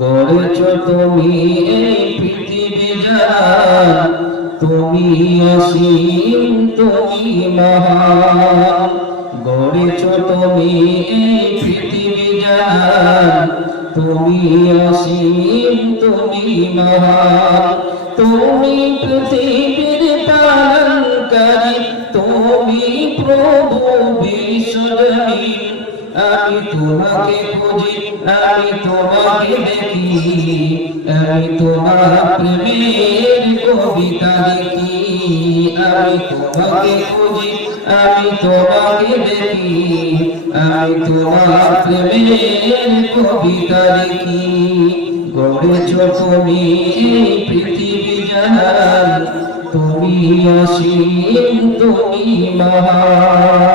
গড়েছ তুমি এই পৃথিবী জান, তুমি অসীম তুমি মহান। গড়েছ তুমি এই পৃথিবী জান, তুমি অসীম তুমি মহান। তুমি পৃথিবীর পালনকারী, তুমি প্রভু বিশ্বজনীন। আমি তোমাকে খুঁজি, আমি তোমাকে দেখি, আমি তোমার প্রেমের কবিতা লিখি। আমি তোমাকে খুঁজি, আমি তোমাকে দেখি, আমি তোমার প্রেমের কবিতা লিখি। গড়েছ তুমি এই পৃথিবী জান, তুমি অসীম তুমি মহান।